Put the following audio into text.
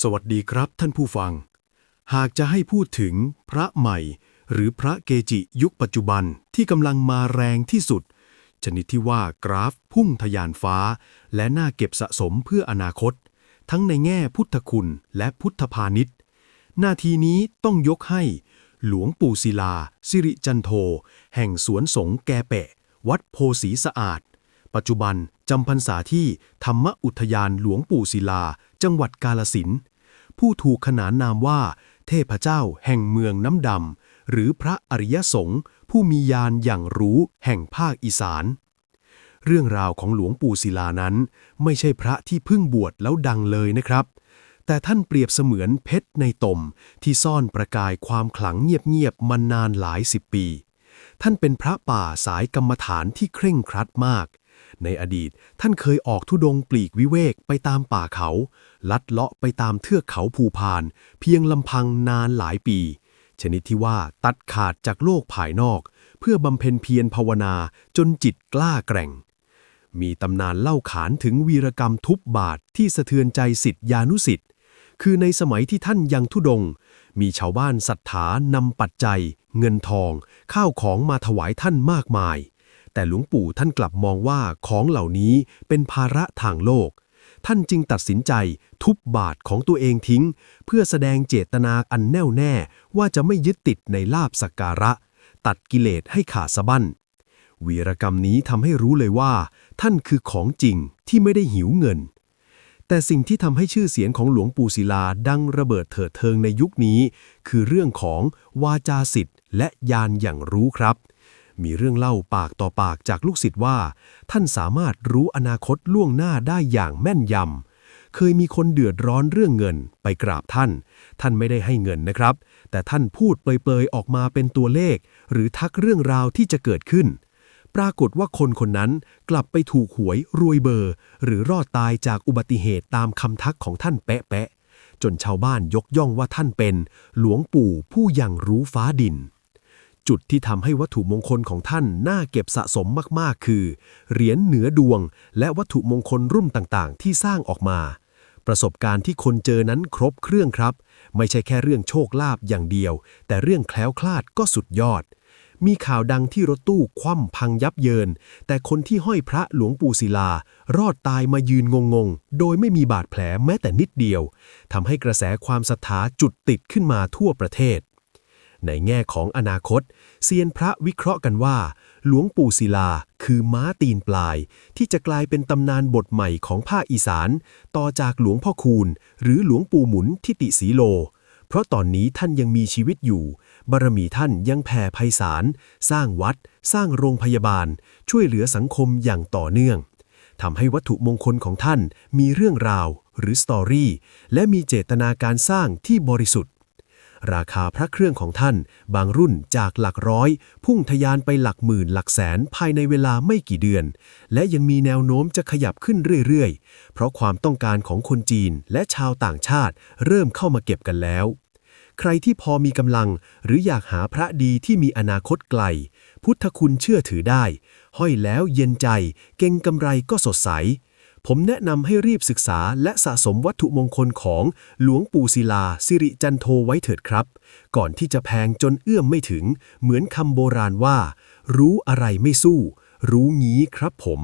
สวัสดีครับท่านผู้ฟัง หากจะให้พูดถึงพระใหม่ หรือพระเกจิยุคปัจจุบันที่กำลังมาแรงที่สุด ชนิดที่ว่ากราฟพุ่งทะยานฟ้า และน่าเก็บสะสมเพื่ออนาคต ทั้งในแง่พุทธคุณและพุทธพาณิชย์หน้าทีนี้ต้องยกให้ หลวงปู่ศิลา สิริจันโท แห่งสวนสงฆ์แกเปะ วัดโพสีสะอาด ปัจจุบันจำพรรษาที่ธรรมอุทยานหลวงปู่ศิลา จังหวัดกาลสิน์ ผู้ถูกขนานนามว่า เทพเจ้าแห่งเมืองน้ำดำ หรือพระอริยสงฆ์ผู้มีญาณอย่างรู้แห่งภาคอีสาน เรื่องราวของหลวงปู่ศิลานั้น ไม่ใช่พระที่เพิ่งบวชแล้วดังเลยนะครับ แต่ท่านเปรียบเสมือนเพชรในตมที่ซ่อนประกายความขลังเงียบๆมานานหลายสิบปี ท่านเป็นพระป่าสายกรรมฐานที่เคร่งครัดมากในอดีตท่านเคยออกทุดงปลีกวิเวกไปตามป่าเขา ลัดเลาะไปตามเทือกเขาภูพาน เพียงลำพังนานหลายปี ชนิดที่ว่าตัดขาดจากโลกภายนอก เพื่อบำเพ็ญเพียรภาวนาจนจิตกล้าแกร่ง มีตำนานเล่าขานถึงวีรกรรมทุบบาทที่สะเทือนใจสิทธิยานุสิทธิ์คือในสมัยที่ท่านยังทุดง มีชาวบ้านศรัทธานำปัจจัย เงินทอง ข้าวของมาถวายท่านมากมาย แต่หลวงปู่ท่านกลับมองว่าของเหล่านี้เป็นภาระทางโลก ท่านจึงตัดสินใจทุบบาทของตัวเองทิ้ง เพื่อแสดงเจตนาอันแน่วแน่ว่าจะไม่ยึดติดในลาบสักการะ ตัดกิเลสให้ขาดสะบั้นวีรกรรมนี้ทำให้รู้เลยว่า ท่านคือของจริงที่ไม่ได้หิวเงิน แต่สิ่งที่ทำให้ชื่อเสียงของหลวงปู่ศิลาดังระเบิดเถิดเทิงในยุคนี้ คือเรื่องของวาจาสิทธิ์และญาณอย่างรู้ครับ มีเรื่องเล่าปากต่อปากจากลูกศิษย์ว่า ท่านสามารถรู้อนาคตล่วงหน้าได้อย่างแม่นยำ เคยมีคนเดือดร้อนเรื่องเงินไปกราบท่าน ท่านไม่ได้ให้เงินนะครับ แต่ท่านพูดเปรยๆออกมาเป็นตัวเลข หรือทักเรื่องราวที่จะเกิดขึ้น ปรากฏว่าคนคนนั้นกลับไปถูกหวยรวยเบอร์ หรือรอดตายจากอุบัติเหตุตามคำทักของท่านเป๊ะๆจนชาวบ้านยกย่องว่าท่านเป็น หลวงปู่ผู้ยังรู้ฟ้าดิน จุดที่ทำให้วัตถุมงคลของท่านน่าเก็บสะสมมากๆ คือ เหรียญเหนือดวง และวัตถุมงคลรุ่นต่างๆ ที่สร้างออกมา ประสบการณ์ที่คนเจอนั้นครบเครื่องครับ ไม่ใช่แค่เรื่องโชคลาภอย่างเดียว แต่เรื่องแคล้วคลาดก็สุดยอด มีข่าวดังที่รถตู้คว่ำพังยับเยิน แต่คนที่ห้อยพระหลวงปู่ศิลา รอดตายมายืนงงๆ โดยไม่มีบาดแผลแม้แต่นิดเดียวทำให้กระแสความศรัทธาจุดติดขึ้นมาทั่วประเทศในแง่ของอนาคต เซียนพระวิเคราะห์กันว่า หลวงปู่ศิลาคือม้าตีนปลาย ที่จะกลายเป็นตำนานบทใหม่ของภาคอีสาน ต่อจากหลวงพ่อคูณ หรือหลวงปู่หมุนทิติสีโล เพราะตอนนี้ท่านยังมีชีวิตอยู่ บารมีท่านยังแผ่ไพศาลสร้างวัด สร้างโรงพยาบาล ช่วยเหลือสังคมอย่างต่อเนื่องทำให้วัตถุมงคลของท่านมีเรื่องราว หรือสตอรี่และมีเจตนาการสร้างที่บริสุทธิ์ ราคาพระเครื่องของท่าน บางรุ่นจากหลักร้อย พุ่งทะยานไปหลักหมื่นหลักแสนภายในเวลาไม่กี่เดือน และยังมีแนวโน้มจะขยับขึ้นเรื่อยๆ เพราะความต้องการของคนจีนและชาวต่างชาติ เริ่มเข้ามาเก็บกันแล้ว ใครที่พอมีกำลัง หรืออยากหาพระดีที่มีอนาคตไกล พุทธคุณเชื่อถือได้ ห้อยแล้วเย็นใจ เก่งกำไรก็สดใส ผมแนะนำให้รีบศึกษาและสะสมวัตถุมงคลของหลวงปู่ศิลาสิริจันโทไว้เถิดครับ ก่อนที่จะแพงจนเอื้อมไม่ถึง เหมือนคำโบราณว่า รู้อะไรไม่สู้ รู้งี้ครับผม